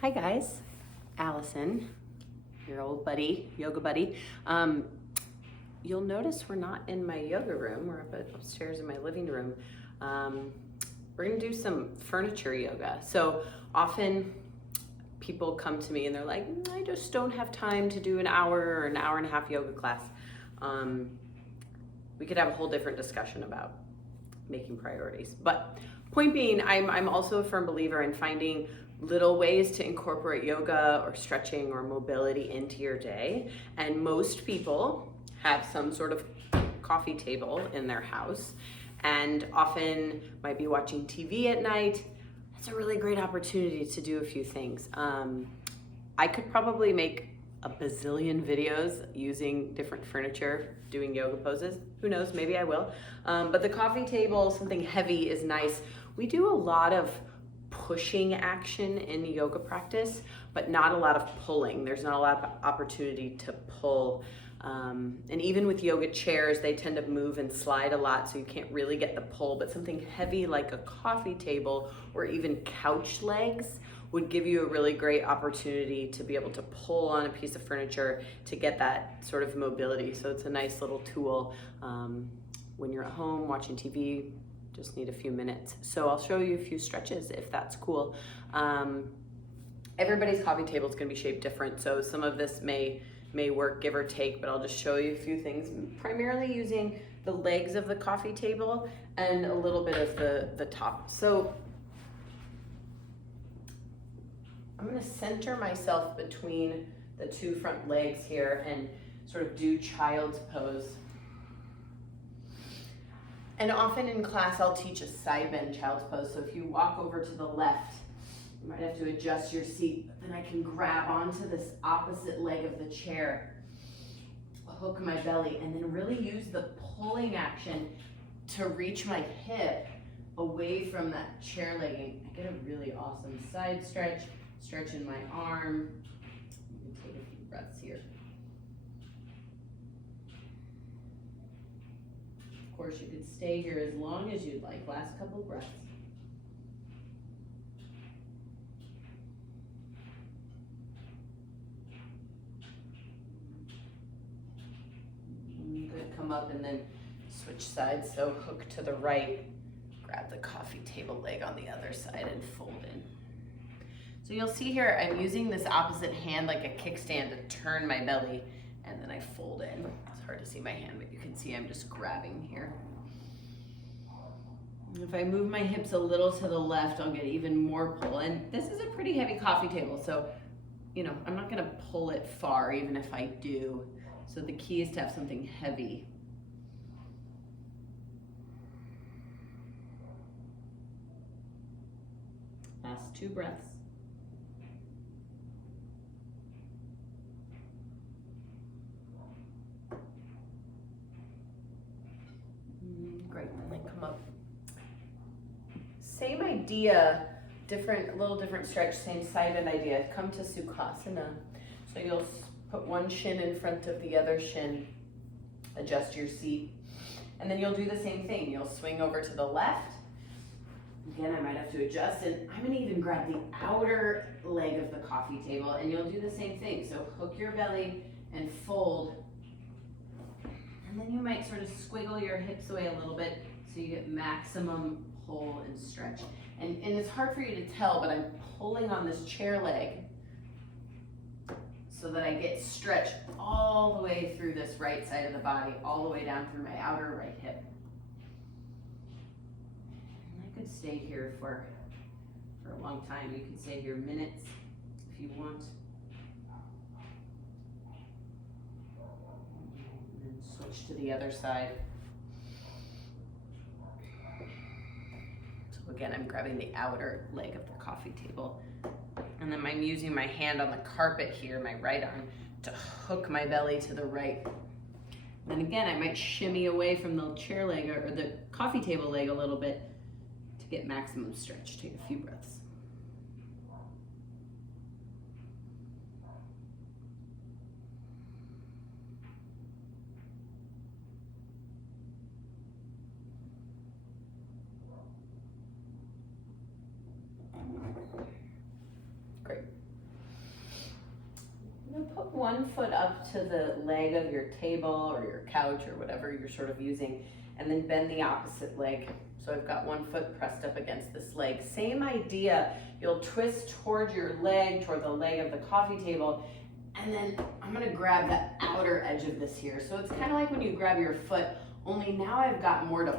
Hi guys, Allison, your old buddy, yoga buddy. You'll notice we're not in my yoga room, we're upstairs in my living room. We're gonna do some furniture yoga. So often people come to me and they're like, I just don't have time to do an hour or an hour and a half yoga class. We could have a whole different discussion about making priorities. But point being, I'm also a firm believer in finding little ways to incorporate yoga or stretching or mobility into your day. And most people have some sort of coffee table in their house and often might be watching TV at night. It's a really great opportunity to do a few things. I could probably make a bazillion videos using different furniture, doing yoga poses. Who knows, maybe I will. But the coffee table, something heavy is nice. We do a lot of pushing action in yoga practice, but not a lot of pulling. There's not a lot of opportunity to pull. And even with yoga chairs, they tend to move and slide a lot, so you can't really get the pull, but something heavy like a coffee table or even couch legs would give you a really great opportunity to be able to pull on a piece of furniture to get that sort of mobility. So it's a nice little tool when you're at home watching TV, just need a few minutes. So I'll show you a few stretches if that's cool. Everybody's coffee table is gonna be shaped different, so some of this may work, give or take, but I'll just show you a few things, primarily using the legs of the coffee table and a little bit of the top. So I'm gonna center myself between the two front legs here and sort of do child's pose. And often in class, I'll teach a side bend child's pose. So if you walk over to the left, you might have to adjust your seat, but then I can grab onto this opposite leg of the chair, hook my belly, and then really use the pulling action to reach my hip away from that chair legging. I get a really awesome side stretch, stretch in my arm. You can take a few breaths here. Of course, you could stay here as long as you'd like. Last couple breaths. Good, come up and then switch sides. So hook to the right, grab the coffee table leg on the other side and fold in. So you'll see here, I'm using this opposite hand like a kickstand to turn my belly, and then I fold in. It's hard to see my hand, but you can see I'm just grabbing here. If I move my hips a little to the left, I'll get even more pull. And this is a pretty heavy coffee table, so I'm not gonna pull it far, even if I do. So the key is to have something heavy. Last two breaths. Great, and then come up. Same idea, little different stretch, same side bend idea. Come to Sukhasana. So you'll put one shin in front of the other shin, adjust your seat, and then you'll do the same thing. You'll swing over to the left. Again, I might have to adjust, and I'm gonna even grab the outer leg of the coffee table, and you'll do the same thing. So hook your belly and fold. And then you might sort of squiggle your hips away a little bit so you get maximum pull and stretch. And it's hard for you to tell, but I'm pulling on this chair leg so that I get stretch all the way through this right side of the body, all the way down through my outer right hip. And I could stay here for a long time. You can stay here minutes if you want. Switch to the other side. So again, I'm grabbing the outer leg of the coffee table. And then I'm using my hand on the carpet here, my right arm, to hook my belly to the right. And then again, I might shimmy away from the chair leg or the coffee table leg a little bit to get maximum stretch. Take a few breaths. Great. one foot up to the leg of your table or your couch or whatever you're sort of using, and then bend the opposite leg. So I've got one foot pressed up against this leg. Same idea, you'll twist toward your leg, toward the leg of the coffee table, and then I'm gonna grab the outer edge of this here. So it's kind of like when you grab your foot, only now I've got more to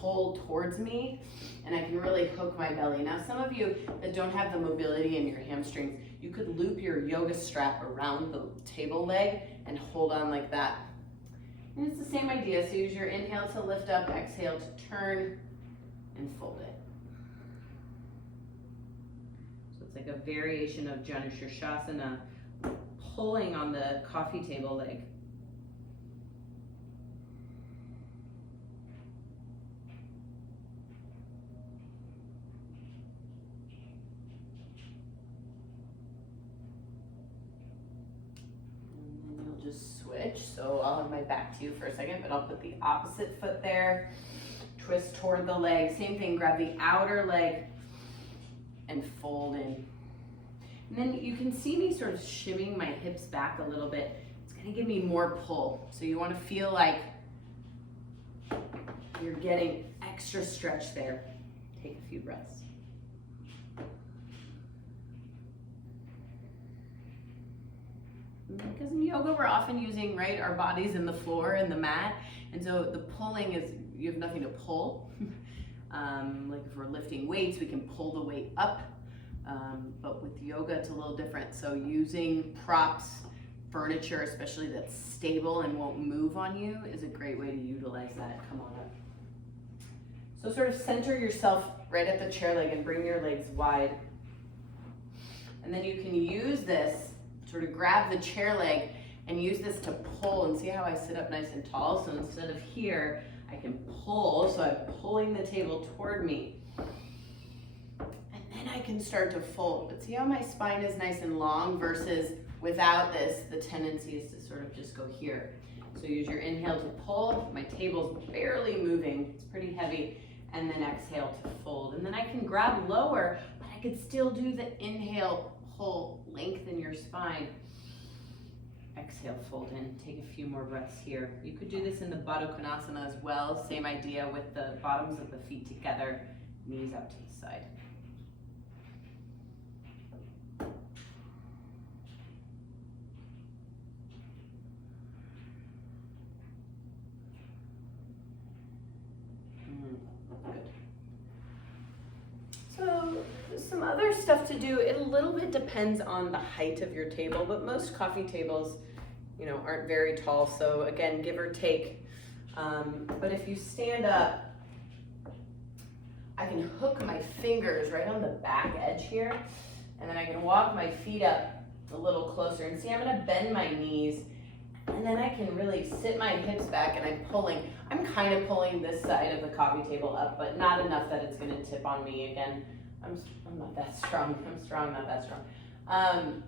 pull towards me, and I can really hook my belly. Now, some of you that don't have the mobility in your hamstrings, you could loop your yoga strap around the table leg and hold on like that. And it's the same idea, so use your inhale to lift up, exhale to turn and fold it. So it's like a variation of Shavasana, pulling on the coffee table leg. Just switch, so I'll have my back to you for a second, but I'll put the opposite foot there, twist toward the leg, same thing, grab the outer leg and fold in. And then you can see me sort of shimming my hips back a little bit. It's gonna give me more pull, so you wanna feel like you're getting extra stretch there. Take a few breaths. Because in yoga, we're often using, right, our bodies in the floor and the mat. And so the pulling is, you have nothing to pull. Like if we're lifting weights, we can pull the weight up. But with yoga, it's a little different. So using props, furniture, especially that's stable and won't move on you, is a great way to utilize that. Come on up. So sort of center yourself right at the chair leg and bring your legs wide. And then you can use this, sort of grab the chair leg and use this to pull, and see how I sit up nice and tall? So instead of here, I can pull, so I'm pulling the table toward me. And then I can start to fold, but see how my spine is nice and long versus without this, the tendency is to sort of just go here. So use your inhale to pull, my table's barely moving, it's pretty heavy, and then exhale to fold. And then I can grab lower, but I could still do the inhale, pull, lengthen your spine. Exhale, fold in. Take a few more breaths here. You could do this in the Baddha Konasana as well. Same idea with the bottoms of the feet together, knees out to the side. Good. So some other stuff to do, it a little bit depends on the height of your table, but most coffee tables, aren't very tall. So again, give or take. But if you stand up, I can hook my fingers right on the back edge here, and then I can walk my feet up a little closer. And see, I'm gonna bend my knees, and then I can really sit my hips back, and I'm pulling. I'm kind of pulling this side of the coffee table up, but not enough that it's gonna tip on me again. I'm not that strong. I'm strong, not that strong.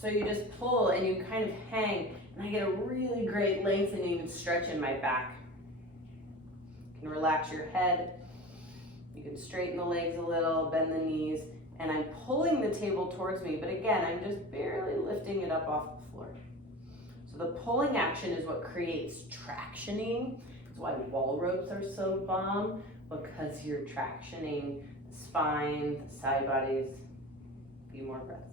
So you just pull and you kind of hang, and I get a really great lengthening and stretch in my back. You can relax your head. You can straighten the legs a little, bend the knees, and I'm pulling the table towards me, but again, I'm just barely lifting it up off the floor. So the pulling action is what creates tractioning. That's why wall ropes are so bomb, because you're tractioning the spine, the side bodies. A few more breaths.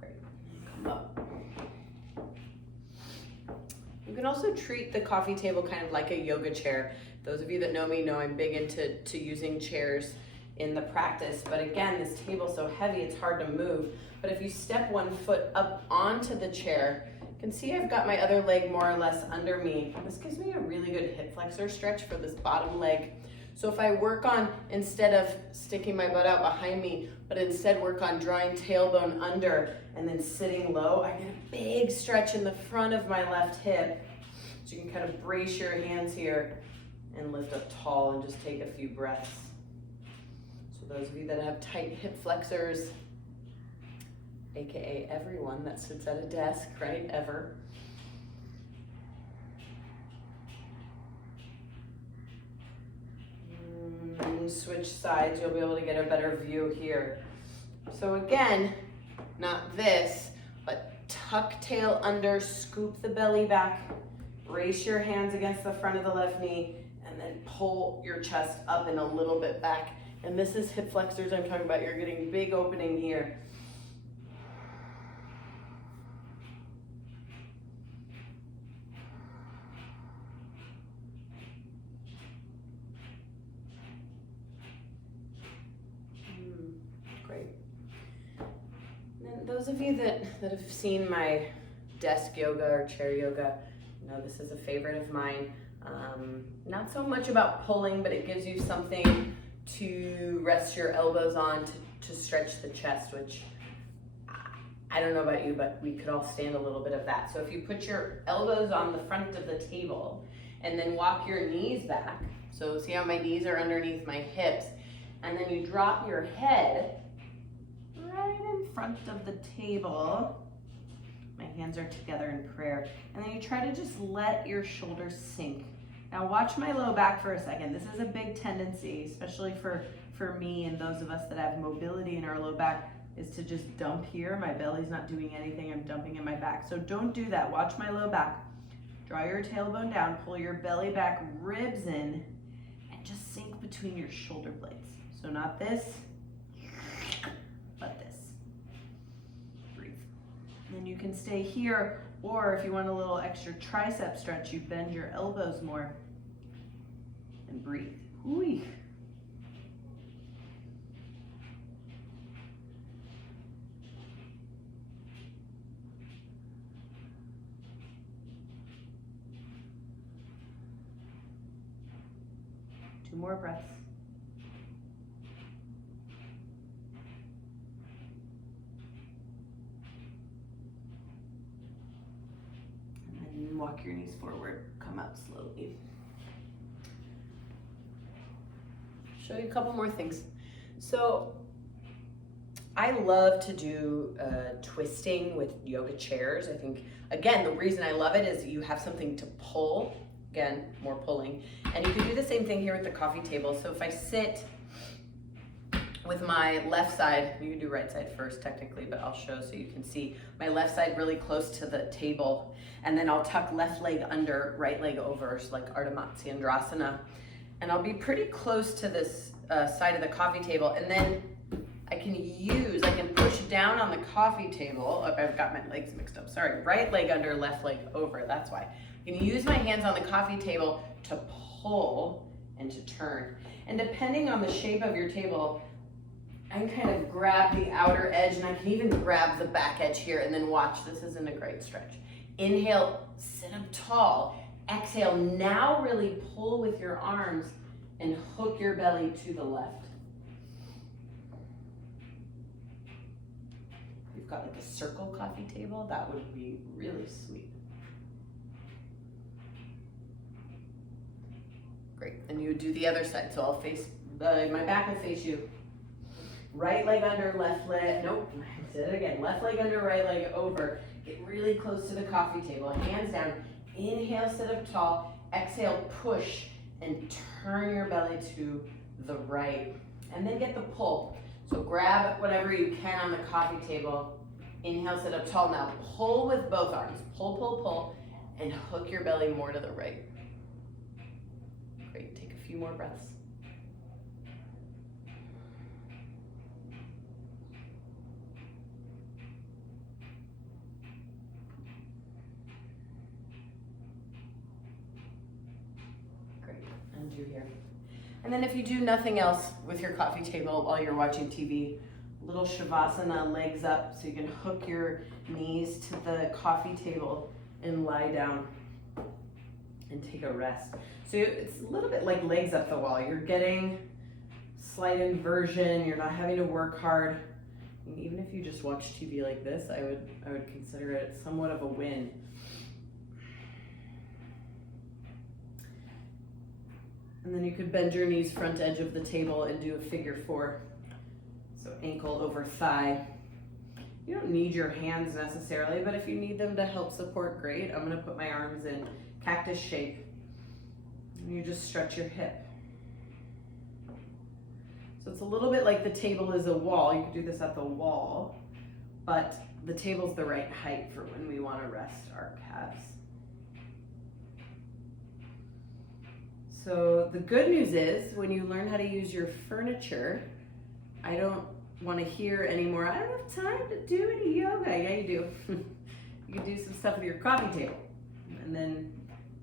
Great. Come up. You can also treat the coffee table kind of like a yoga chair. Those of you that know me know I'm big into using chairs in the practice, but again, this table's so heavy it's hard to move. But if you step one foot up onto the chair, you can see I've got my other leg more or less under me. This gives me a really good hip flexor stretch for this bottom leg. So if I work on, instead of sticking my butt out behind me, but instead work on drawing tailbone under and then sitting low, I get a big stretch in the front of my left hip. So you can kind of brace your hands here and lift up tall and just take a few breaths. So those of you that have tight hip flexors, AKA everyone that sits at a desk, right, ever. And switch sides, you'll be able to get a better view here. So again, not this, but tuck tail under, scoop the belly back, brace your hands against the front of the left knee, and then pull your chest up and a little bit back. And this is hip flexors I'm talking about. You're getting big opening here. Great. And those of you that have seen my desk yoga or chair yoga, you know this is a favorite of mine. Not so much about pulling, but it gives you something to rest your elbows on to stretch the chest, which I don't know about you, but we could all stand a little bit of that. So if you put your elbows on the front of the table and then walk your knees back, so see how my knees are underneath my hips, and then you drop your head right in front of the table. My hands are together in prayer. And then you try to just let your shoulders sink. Now watch my low back for a second. This is a big tendency, especially for me and those of us that have mobility in our low back, is to just dump here. My belly's not doing anything, I'm dumping in my back. So don't do that. Watch my low back. Draw your tailbone down, pull your belly back, ribs in, and just sink between your shoulder blades. So not this, but this. Breathe. And then you can stay here, or if you want a little extra tricep stretch, you bend your elbows more and breathe. Ooh. Two more breaths. And then walk your knees forward, come out slowly. Show you a couple more things. So I love to do twisting with yoga chairs. I think, again, the reason I love it is you have something to pull. Again, more pulling. And you can do the same thing here with the coffee table. So if I sit with my left side, you can do right side first technically, but I'll show so you can see my left side really close to the table. And then I'll tuck left leg under, right leg over, so like Ardha Matsyendrasana. And I'll be pretty close to this side of the coffee table. And then I can push down on the coffee table. Oh, I've got my legs mixed up, sorry. Right leg under, left leg over, that's why. I'm gonna use my hands on the coffee table to pull and to turn. And depending on the shape of your table, I can kind of grab the outer edge, and I can even grab the back edge here, and then watch, this isn't a great stretch. Inhale, sit up tall. Exhale, now really pull with your arms and hook your belly to the left. If you've got like a circle coffee table, that would be really sweet. Great, and you would do the other side. So I'll face, my back will face you. Right leg under, left leg, nope, I did it again. Left leg under, right leg over. Get really close to the coffee table, hands down. Inhale, sit up tall. Exhale, push and turn your belly to the right. And then get the pull. So grab whatever you can on the coffee table. Inhale, sit up tall. Now pull with both arms. Pull, pull, pull, and hook your belly more to the right. Great, take a few more breaths. Great, undo here. And then if you do nothing else with your coffee table while you're watching TV, little Shavasana, legs up, so you can hook your knees to the coffee table and lie down and take a rest. So it's a little bit like legs up the wall. You're getting slight inversion. You're not having to work hard. And even if you just watch TV like this, I would consider it somewhat of a win. And then you could bend your knees front edge of the table and do a figure four. So ankle over thigh. You don't need your hands necessarily, but if you need them to help support, great. I'm gonna put my arms in cactus shape. And you just stretch your hip. So it's a little bit like the table is a wall. You could do this at the wall, but the table's the right height for when we want to rest our calves. So the good news is when you learn how to use your furniture, I don't want to hear anymore, I don't have time to do any yoga. Yeah, you do. You can do some stuff with your coffee table. And then,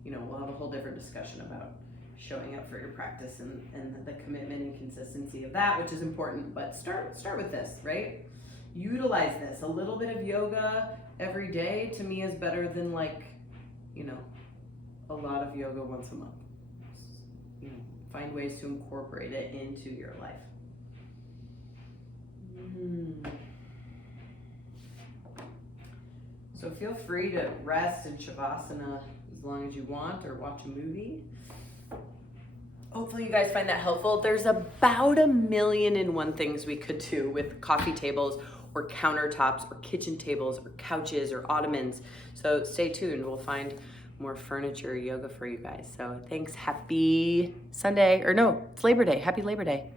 we'll have a whole different discussion about showing up for your practice and the commitment and consistency of that, which is important. But start with this, right? Utilize this. A little bit of yoga every day to me is better than a lot of yoga once a month. Find ways to incorporate it into your life. So feel free to rest in Shavasana as long as you want, or watch a movie. Hopefully you guys find that helpful. There's about 1,000,001 things we could do with coffee tables or countertops or kitchen tables or couches or ottomans. So stay tuned. We'll find more furniture yoga for you guys. So thanks. Happy Sunday. Or no, it's Labor Day. Happy Labor Day.